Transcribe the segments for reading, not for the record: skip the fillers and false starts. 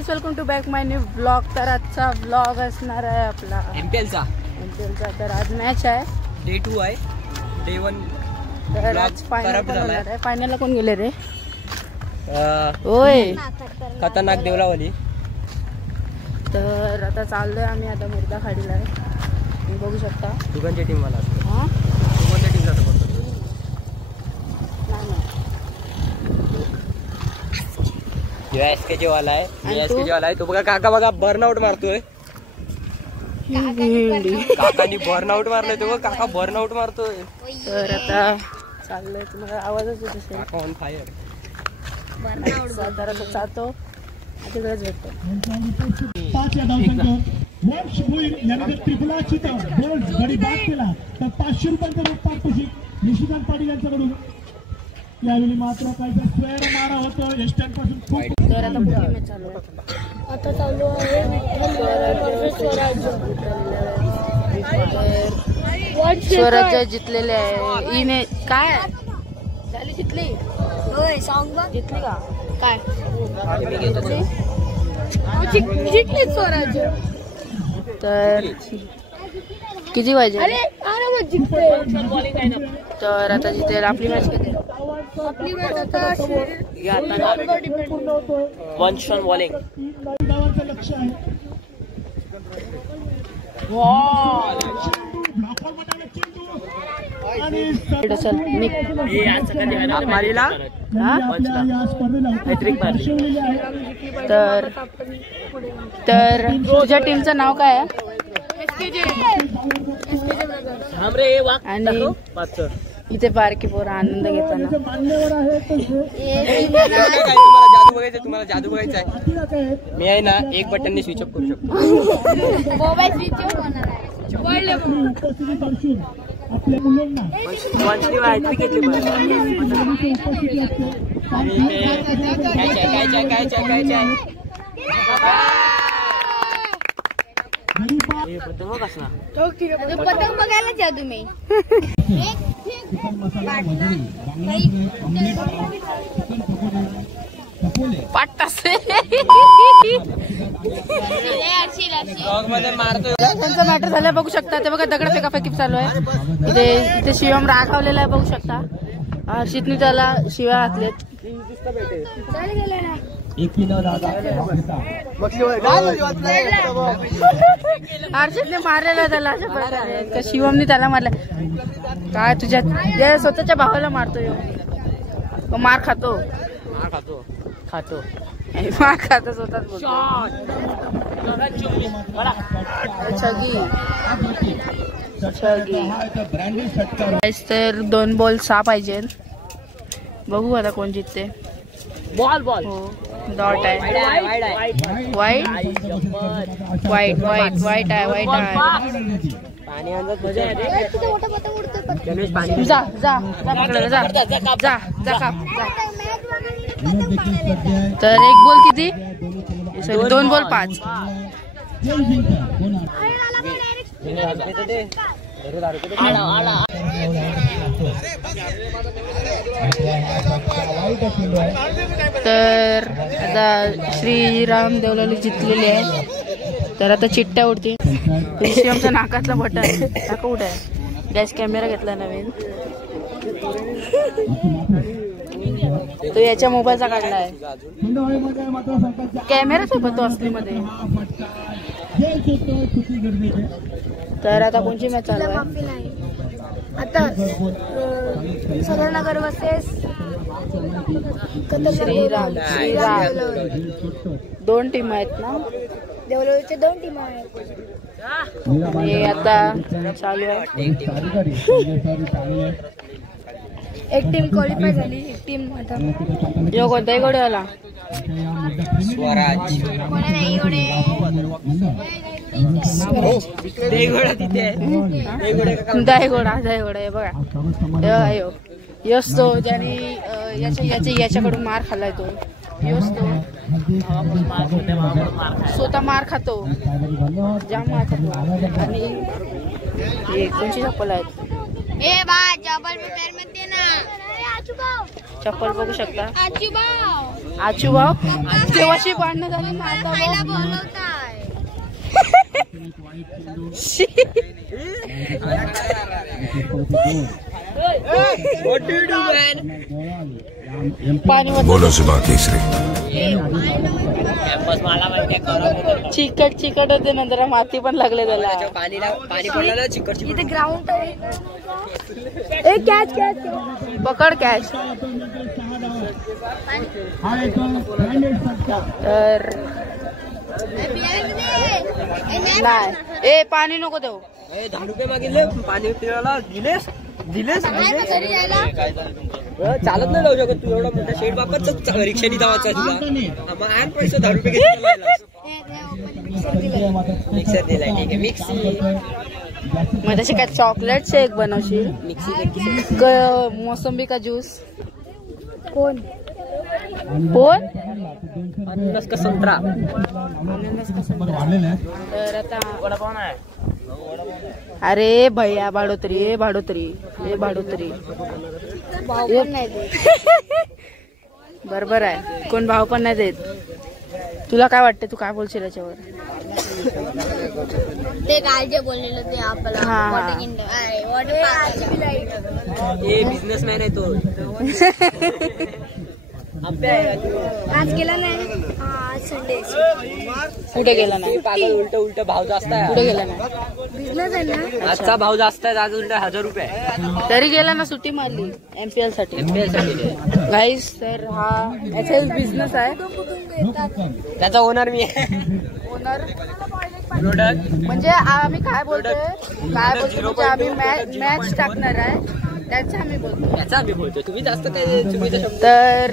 Guys, welcome to back my new blog. तर आजचा blog असणार आहे आपला एमपीएलचा। तर आज मॅच आहे, डे 2 आहे, डे 1 तर आज फायनल आहे। फायनलला कोण गेले रे? ओय खतरनाक देवलावली। तर आता चाललोय आम्ही, आता मुर्दा खाडीला आहे, तुम्ही बघू शकता। दुकानची टीम वाला असतो। हां, दुकानची टीम जातो फक्त। ये एसकेजे वाला आहे, ये एसकेजे वाला आहे। तो बघा काका, बघा बर्नआउट मारतोय। काकानी बर्नआउट मारलाय, तो बघा काका बर्नआउट मारतोय। तर आता चाललोय, तुम्हाला आवाजच येत असेल, काका ऑन फायर। जरा जातो, तिकडेच भेटतो। 5 या धावसंख्येवर वंश भोईर याने त्रिफुलाची गोल गडी बाद केला, तर 500 रुपयांचं रोख पारितोषिक निशिकांत पाटील यांच्याकडून। यावेळी मात्र काहीसा स्क्वेअर मारा होतो एस्टर्न पासून खूप। तर आता पुढे मॅच चालू आहे, आता चालू आहे स्वराज्य जितलेले आहे। इने काय झाली, जितली जितली का काय? जितली स्वराज्य। तर किती पाहिजे? तर आता जितेल आपली मॅच कधी? आपली मॅच आता 1 शॉट बॉलिंग। लक्ष आहे चल निक मारीला तर तुझ्या टीमचं नाव काय आहे? आणि इथे बारकी पोरं आनंद घेताना। तुम्हाला जादू बघायचा आहे? मी आहे ना, एक बटनने स्विच ऑफ करू शकतो। मोबाईल स्विच ऑफ होणार आहे। आपल्या मुलांना पतंग बघायला जा तुम्ही। त्यांचं मॅटर झालं बघू शकता, ते बघा दगड फेकाफेकी चालू आहे। इथे शिवम रागावलेला आहे, बघू शकता। हर्षितने त्याला शिव्या घातल्यात। हर्षितने मारलेला त्याला अशा प्रकारे, शिवमने त्याला मारला। काय तुझ्या स्वतःच्या भावाला मारतोय, मार खातो स्वतःच बोलतो। तर 2 बॉल 6 पाहिजे, बघू आता कोण जिंकते। बॉल हो, डॉट आहे, वाईट आहे। पाणी अंदाज मजा आहे। जा पकडायला, जा काप। तर 1 बॉल किती? 2 बॉल 5। तर आता श्रीराम देवलाली जिंकलेली आहे। तर आता चिट्ट्या उडती। शिवमच्या नाकातलं बटन नाका कुठे आहे? गॅस कॅमेरा घेतला नवीन, तो याच्या मोबाईलचा काढला आहे कॅमेरा सोबत, तो असलीमध्ये। तर आता कोणची मॅच चालू आहे? आता सुरेंद्रनगर वर्सेस श्रीराम। 2 टीम आहेत ना, देवळालीचे 2 टीम आहेत। हे आता चालू आहे। एक टीम क्वालिफाय झाली, एक टीम आता जो कोणताही गोडे आला स्वराज दहीगोडा आहे बघा। यस, तो ज्याने याच्याकडून मार खाल्लाय, तो यस तो स्वतः मार खातो, जाम मार खातो। आणि कोणची चप्पल आहेत? ए बा, डबल पैर मत देना। चप्पल बघू शकता. आचूभाव तेव्हाशी भांडणं झाली ना आता पाणी बोलो सुबह केसरी. चिकट चिकट होते नंतर माती पण लागले त्याला. पाणी पडलं ना चिकट इथे ग्राउंड आहे. कॅच कॅच पकड कॅच. तर नाही ए पाणी नको देऊ. 10 रुपये मागितले पाणी पिण्याला. दिलेस चालत नाही जाऊ शकत तू. एवढा मोठा शेड वापर रिक्षाने जावाचा तुला. आण पैसे 10 रुपये घेतले. मिक्सर दिलाय. ठीक आहे मिक्सी. मग तसे काय चॉकलेट शेक बनवशील. मोसंबी का ज्यूस. कोण अननस का संत्रा. तर आता वडापाव नाही. अरे भैया भाडोतरी बरोबर आहे. कोण भाव पण नाही देत. तुला काय वाटतं. तू काय बोलशील याच्यावर. ते काय जे बोललेलं ते आपल्याला बिझनेसमॅन आहे तो. आज गेला नाही. आज संडे. कुठे गेला नाही. पागल. उलट भाव जास्त आहे. कुठे गेला नाही. बिझनेस आहे ना. आजचा भाव जास्त आहे. आज उलट 1000 रुपये. तरी गेला ना. सुट्टी मारली MPL साठी. गाईस तर हा याचा बिझनेस आहे. त्याचा ओनर मी आहे. ओनर प्रोडक्ट म्हणजे आम्ही काय बोलतोय म्हणजे आम्ही मॅच टाकणार आहे त्याचा आम्ही बोलतो. त्याचा आम्ही बोलतो. तुम्ही जास्त काय चुकीचं शब्द. तर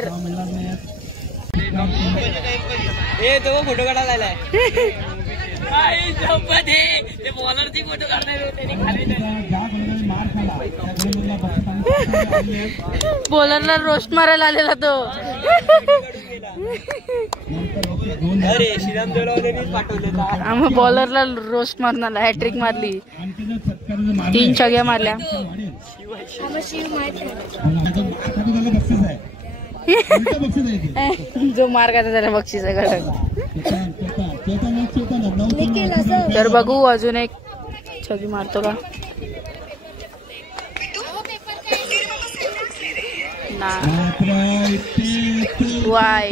तो फोटो काढायला आलाय. बॉलरची फोटो बॉलरला रोस्ट मारायला आलेला तो. अरे श्रीराम देवलाने पाठवले. आम्ही बॉलरला रोस्ट मारणार. हॅट्रिक मारली. 3 छग्या मारल्या. जो मार का त्याला बक्षीस आहे घडक. तर बघू अजून एक छगी मारतो का. वाय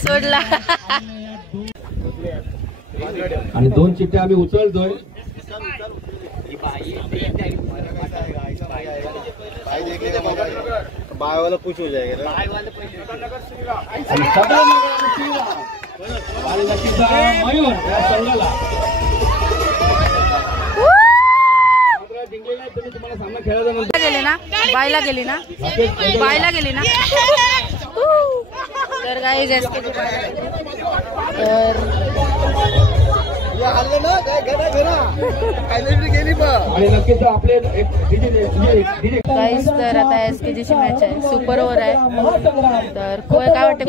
सोडला. आणि 2 चिठ्ठ्या आम्ही उचलतोय. बायवाला पूछ हो जाएगा. मयूर संघाला तुम्हाला सामना खेळायचा गेले ना. बायला गेली ना. तर काही जास्त आणि नक्कीच आपले गाईस तर आता SKGची मॅच आहे. सुपर ओव्हर आहे. तर काय वाटतं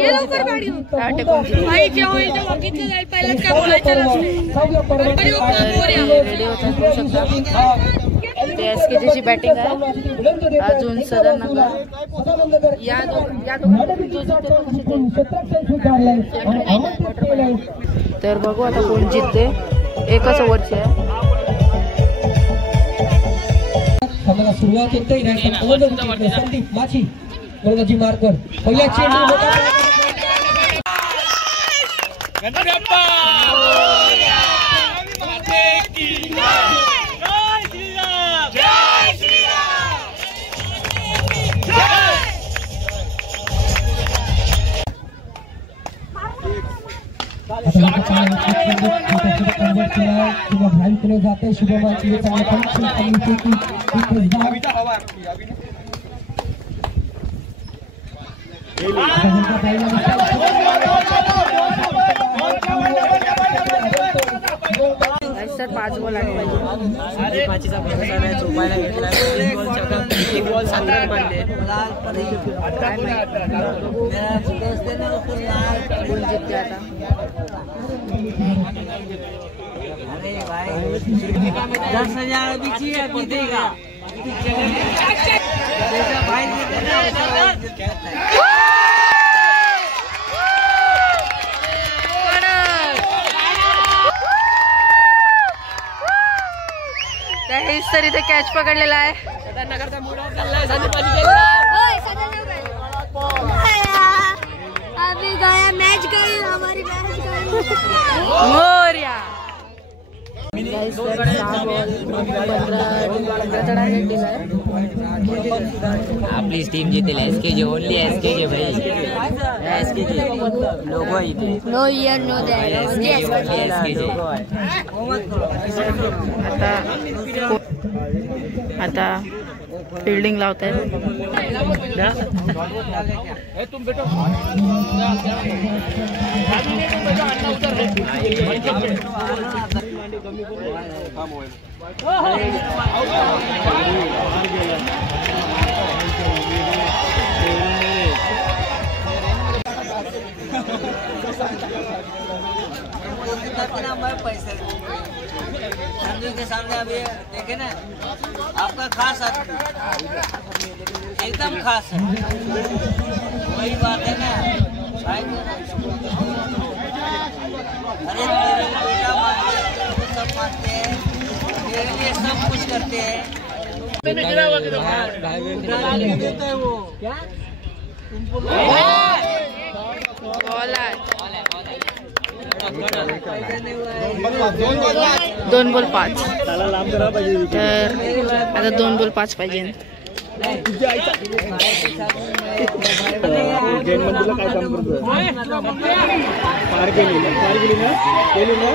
ते SKGची बॅटिंग आहे. अजून सदर या तर बघू आता कोण जिंकते. एकच ओव्हरची आहे. सुरुवात होते संदीप माची गोलंदाजी मार्कर. पहिल्या ड्राइव केले जाते. शुभमाची गाईस तर 5 बॉल आले पाहिजे. पाचीचा भरोसा नाही, झोपायला घेतला. एक बॉल 7 रन मारले. काय माहिती कोण जिंकते आता. अरे भाई 10,000 भी चाहिए अभी देगा. भाई हेच तर इथे कॅच पकडलेला आहे. अभी गया मैच गई हमारी मैच गई. मोर्या. गाइस तर 6 बॉल 15 टार्गेट दिलाय. आपली टीम जीतेल. एसकेजे ओनली एसकेजे भाई. एसकेजे लोगो इथे. No year no SKJ. आता फिल्डिंग लावताय. पैसे के सामने अभी देखे ना, आपका खास एकदम खास है. वही बात है ना भाई. अरे बेटा मानते हैं, सब मानते हैं, मेरे लिए सब कुछ करते हैं. वो क्या 2 बॉल 5. तर आता 2 बॉल 5 पाहिजे. जैन मंदिरला काय काम करतो? पार केली ना केली ना.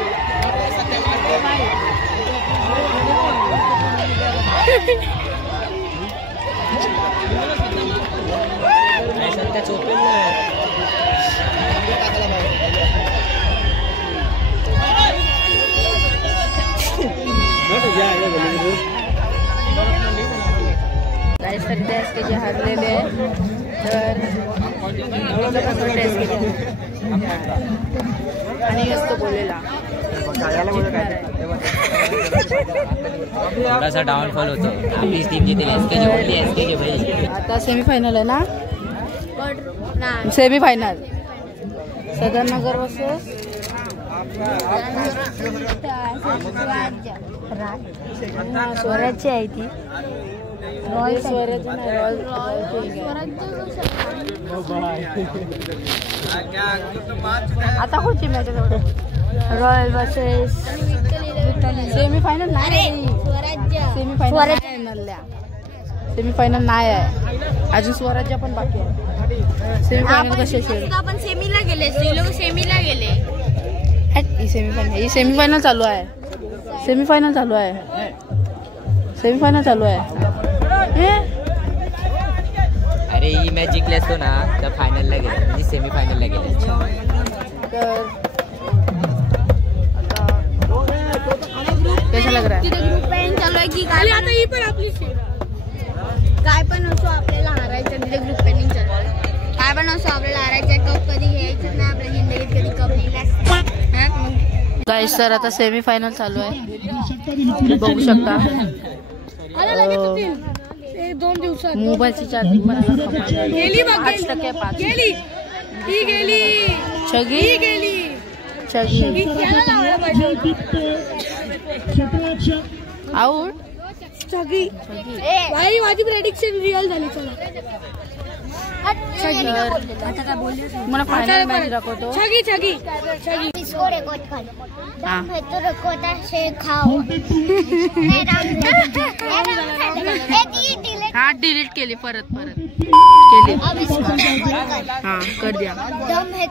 गाईस तर एसकेजे हरलेले आहे. तर आणि असतो बोलेला थोडासा डाउनफॉल होतो. आपली टीम जीतेल. एसकेजे ओनली एसकेजे भाई. आता सेमीफायनल आहे ना. सेमीफायनल सदरनगर वर्सेस स्वराज्य आहे ती. स्वराज्य आता कोणची मॅच आहे? रॉयल वर्सेस सेमीफायनल नाही. सेमीफायनल नाही आहे अजून. स्वराज्य पण बाकी आहे. सेमीफायनल कसे आपण सेमीला गेले. लोक सेमीला गेले. ही सेमीफायनल चालू आहे. सेमीफायनल चालू आहे. अरे ही मॅच जिंकली असतो ना तर फायनलला गेले, म्हणजे सेमीफायनलला गेले. तर कैसा लग रहा है? ग्रुप पेन चालू आहे की काय? आता ही पण आपली काय पण असो आपल्याला हारायचं. तिथे ग्रुप पेनिंग चालू आहे. काय पण असो आपल्याला हारायचं. कप कधी घ्यायचं ना आपल्या जिंदगीत कधी कप नाही. गाइस तर आता सेमीफायनल चालू आहे. बघू शकता. 2 दिवसात मोबाईलची चार्जिंग पण 5% 5 गेली. ही गेली. छगी गेली. छगी त्याला लावायला पाहिजे. आउट. छगी भाई माझी प्रेडिक्शन रिअल झाली. चला मला फायनल मॅच दाखवतो. छगी छगी छगी इसको रिकॉर्ड कर. हाँ। दम है तो रखो ता से खाओ. हा डिलीट केली. परत केली. अब इसको रिकॉर्ड कर. हा कर दिया. दम है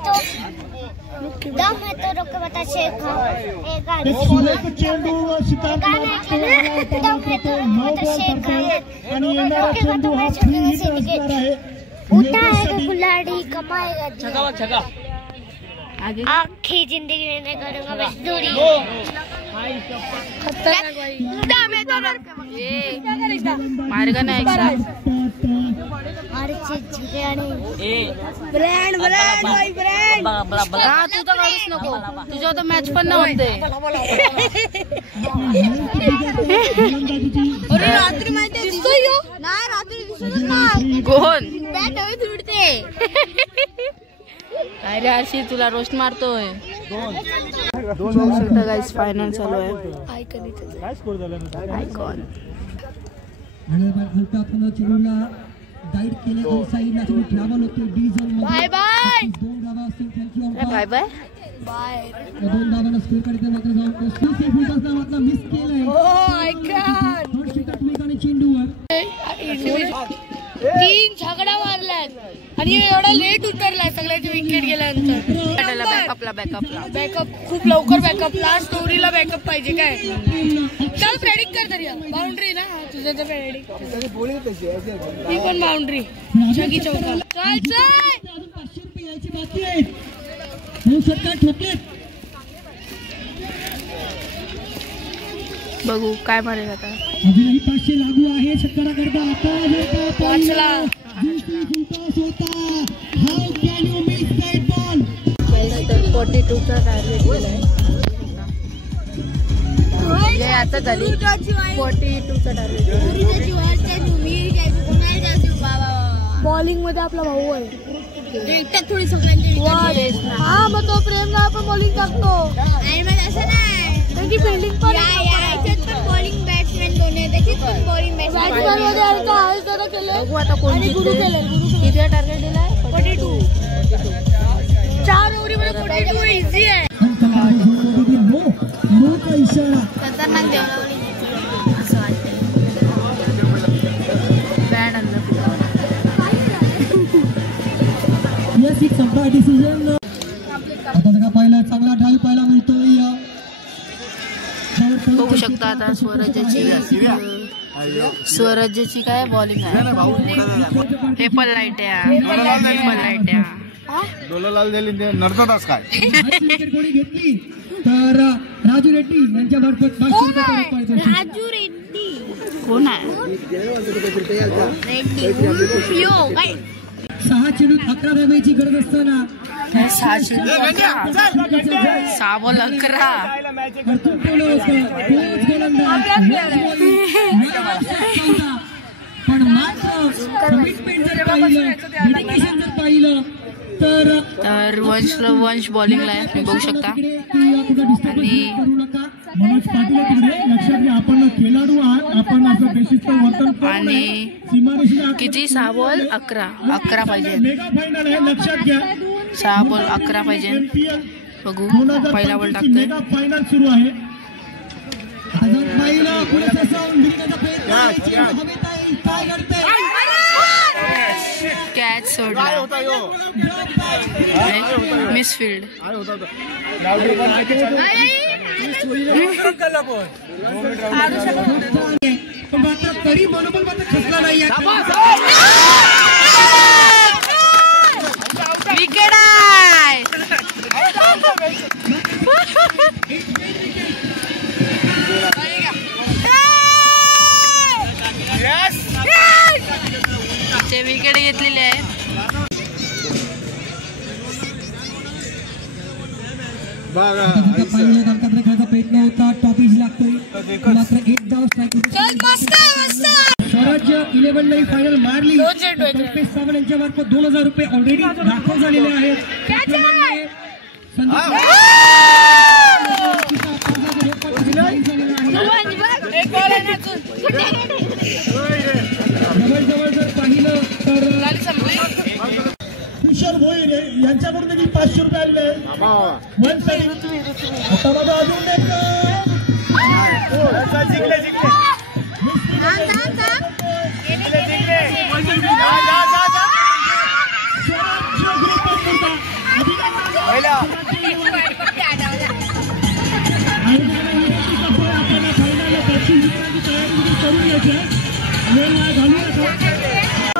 तो रखो बता से खाओ. एक आदमी चेंडू व सितार दम है तो बता से खाओ. आणि येणारा चेंडू हा फ्री हिट असणार आहे. उठा है तो खिलाड़ी कमाएगा. आगे आखी जिंदगी में मैं करूंगा मजदूरी. मार्ग नाही एक्स्ट्रा ब्रँड भाई ब्रँड हा तू तर काढूच नको तुझ्या तर मॅच पण नाही होते. अरे रात्री माहिती दिसतोय नाही रात्री दिसतच नाही कोण बॅट हवेत उडते. अरे हर्षी तुला रोस्ट मारतोय. गाइस फायनल चालू आहे. काय स्कोर झाला आयकॉन हलका पुन्हा चिरूला गाईड केले आणि साईडला तुम्ही ट्रॅव्हल होते डिझल बाय बाय 2 धावा असतील. थँक्यू बाय बाय बाय 2 धावांना स्कोर कडे मात्र जाऊन तो सेफ होता मात्र मिस केलंय. ओ माय गॉड थर्ड षटक ठिकाणी चेंडूवर 3 झगडा मारल्यात आणि एवढा लेट उतरलाय सगळ्याची विकेट गेल्यानंतर. बॅकअपला बॅकअप खूप लवकर बॅकअप लास्ट स्टोरीला बॅकअप पाहिजे काय. चल प्रेडिक्ट कर तरी बाउंड्री ना तुझं तर प्रेडिक्ट ती पण बाउंड्री जगी चौका. चल चल अजून 500 रुपये यायची बाकी आहेत. 9 षटकात ठोकलेत. बघू काय मारेल आता. अजूनही 500 लागू आहे षटकाराकरता. आता वाचला how can you miss that ball. 42 चा टार्गेट दिलाय. जे आता झाली 42 चा टार्गेट. बॉलिंग मध्ये आपला भाऊ आहे एकट्यात थोडी सगळ्यांची. हा मग तो प्रेमला आपण बॉलिंग टाकतो आणि मग असं नाही त्यांची फिल्डिंग पण बॉलिंग बॅट्समॅन दोन्ही त्याच्यात पण बॉलिंग बॅट्समॅन मध्ये आहे जरा केलं. बघू आता कोण किती टार्गेट दिलाय. 42 4 ओव्हरीमध्ये 42 इझी आहे. नो का इशारा. खतरनाक देवलावली असं वाटतं बॅड अंदर. यस एक संपला डिसिजन. आता जगा पाहिला चांगला ड्राईव्ह पाहायला मिळतोय. बघू शकता आता स्वराज्याची काय बॉलिंग आहे. पेपर लाईट आहे. डोलालाल नर्तदास काय कोणी घेतली तर राजू रेड्डी यांच्या मार्फत राजू रेड्डी कोण आहे. रेड्डी यो काय 6 चेंडूत 11 धावांची गरज असताना 6 बॉल 11 अडचण ठेवलं होतं. तोच गोलंदाज पण मात्र कमिटमेंट जर पाहिलं डेडिकेशन जर पाहिलं तर वंश बॉलिंगला आहे तुम्ही बघू शकता. आणि मनोज पाटील तिकडे लक्षात घ्या आपण खेळाडू आहात. आपण असं बेशिस्त वर्तन आणि किती 6 बॉल 11 पाहिजे. मेगा फायनल आहे लक्षात घ्या. 6 बॉल 11 पाहिजे. बघू पहिला बॉल टाकतोय. मेगा फायनल सुरू आहे. पाहिलं पुढे काय करते कॅच सोडला. मिसफिल्ड. मात्र तरी मनोबल मात्र खचला नाही. विकेट आहे. विकेट घेतलेली आहे. खेळायचा प्रयत्न होता. टॉपिक लागतोय मात्र 1 धाव स्ट्राईक. स्वराज्य 11 नाही फायनल मारली. कल्पेश सावंत यांच्या मार्फत 2000 रुपये ऑलरेडी दाखल झालेले आहेत. जवळ जर पाहिलं तर कुशल भोईर यांच्याकडून देखील 500 रुपये आलेले आहेत. वन साइड आता बघा अजून एक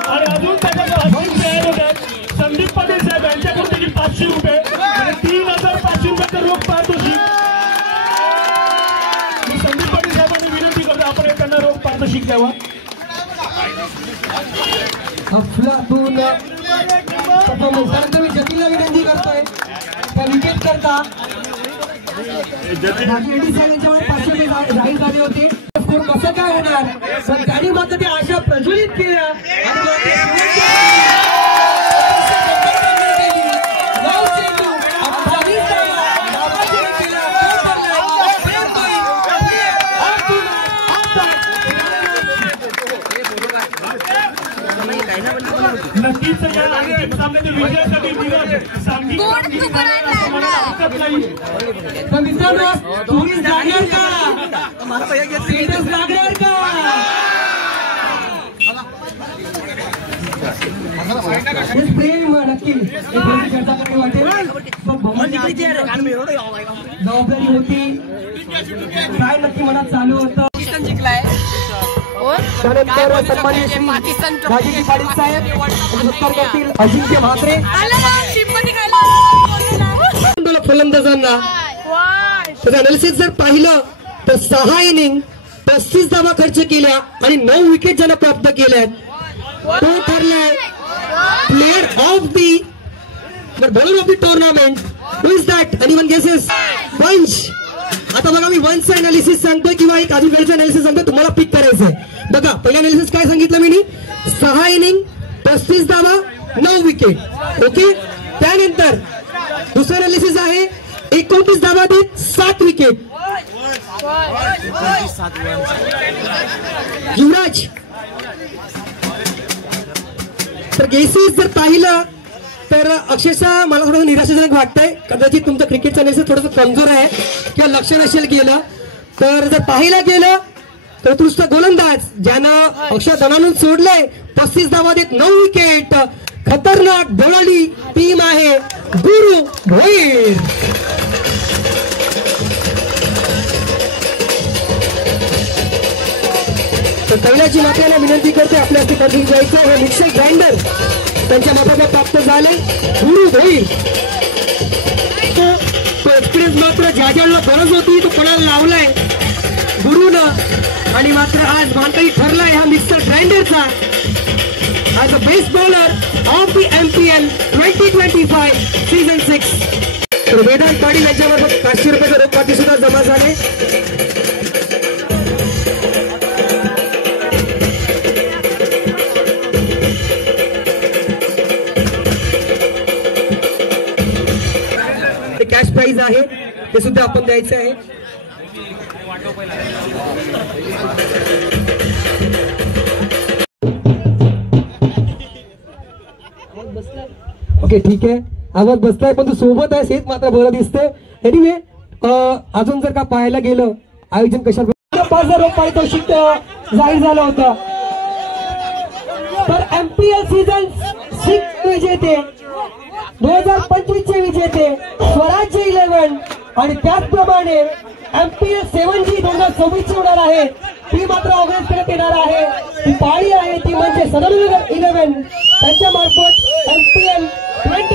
आणि अजून त्याच्या संदीप पाटील साहेब यांच्याकडून देखील 500 रुपये आणि 3500 रुपये रोख पाहतो. पारितोषिक द्यावं. अफलातून परफॉर्मन्स. त्यानंतर मी जतीनला विनंती करतोय त्या विकेट करता यांच्यामुळे 500 जाहीर झाले होते. स्कोर कसं काय होणार पण त्यांनी मात्र त्या आशा प्रज्वलित केल्या नक्कीच या सामन्यातील विजयासाठी सांघिक पण मित्रांनो तुम्ही जाणार का स्टेटस लागणार का प्रेम नक्की चर्चा करावी वाटेल जबाबदारी होती काय नक्की मनात चालू होतं. त्यानंतर सन्माननीय श्री राजेजी पाटील साहेब सत्कार करतील. अजिंक्य म्हात्रे फलंदाजांना त्याचं अनालिसिस जर पाहिलं तर 6 इनिंग 35 धावा खर्च केल्या आणि 9 विकेट ज्यानं प्राप्त केल्या तो ठरलाय player of the bowler of the tournament. Who is that? Anyone guesses? पंच. आता बघा मी वनचं अनालिसिस सांगतोय किंवा एक अजून वेळचं अनालिसिस सांगतोय तुम्हाला पिक करायचंय. बघा पहिलं अनालिसिस काय सांगितलं मी 6 इनिंग 35 धावा 9 विकेट. ओके. त्यानंतर दुसरं अनालिसिस आहे 29 धावा देत 7 विकेट. युवराज तर गेसेस जर पाहिलं तर अक्षरशः मला थोडं निराशाजनक वाटतंय. कदाचित तुमचं क्रिकेटचं अनालिसिस थोडंसं कमजोर आहे किंवा लक्ष नसेल गेलं. तर जर पाहिलं गेलं तर उत्कृष्ट गोलंदाज ज्यानं अक्षर धनानून सोडलंय 35 धावा देत 9 विकेट. खतरनाक बोलली टीम आहे गुरु भोईर. तर कैलाची मात्याला विनंती करते आपल्या हस्ते करून जायचं. हे मिक्सर ग्राइंडर त्यांच्या मार्फत प्राप्त झाले गुरु भोईर. तो एक्सपिरियन्स मात्र ज्या ज्याला गरज होती तो कोणाला लावलाय गुरुनं आणि मात्र आज मानकरी ठरलाय हा मिक्सर ग्राइंडरचा as a best bowler of the MPL 2025 season 6. तर वेदांत पाटील यांच्यामार्फत 500 रुपयाचा रोख पाठी सुद्धा जमा झाले. कॅश प्राइज आहे ते सुद्धा आपण द्यायचं आहे. ओके ठीक आहे आवाज बसलाय पण तू सोबत आहेस हेच मात्र बरं दिसतंय. एनिवे अजून जर का पाहायला गेलं आयोजन कशा 5,000 रुपये पारितोषिक जाहीर झालं होतं. तर MPL सीझन 6 विजेते 2025 चे विजेते स्वराज्य 11 आणि त्याचप्रमाणे MPL 7G 2024 होणार आहे. ती मात्र ऑर्गनाइज करण्यात येणार आहे. ती पाळी आहे ती म्हणजे सनलनगर 11 त्यांच्या मार्फत MPL 20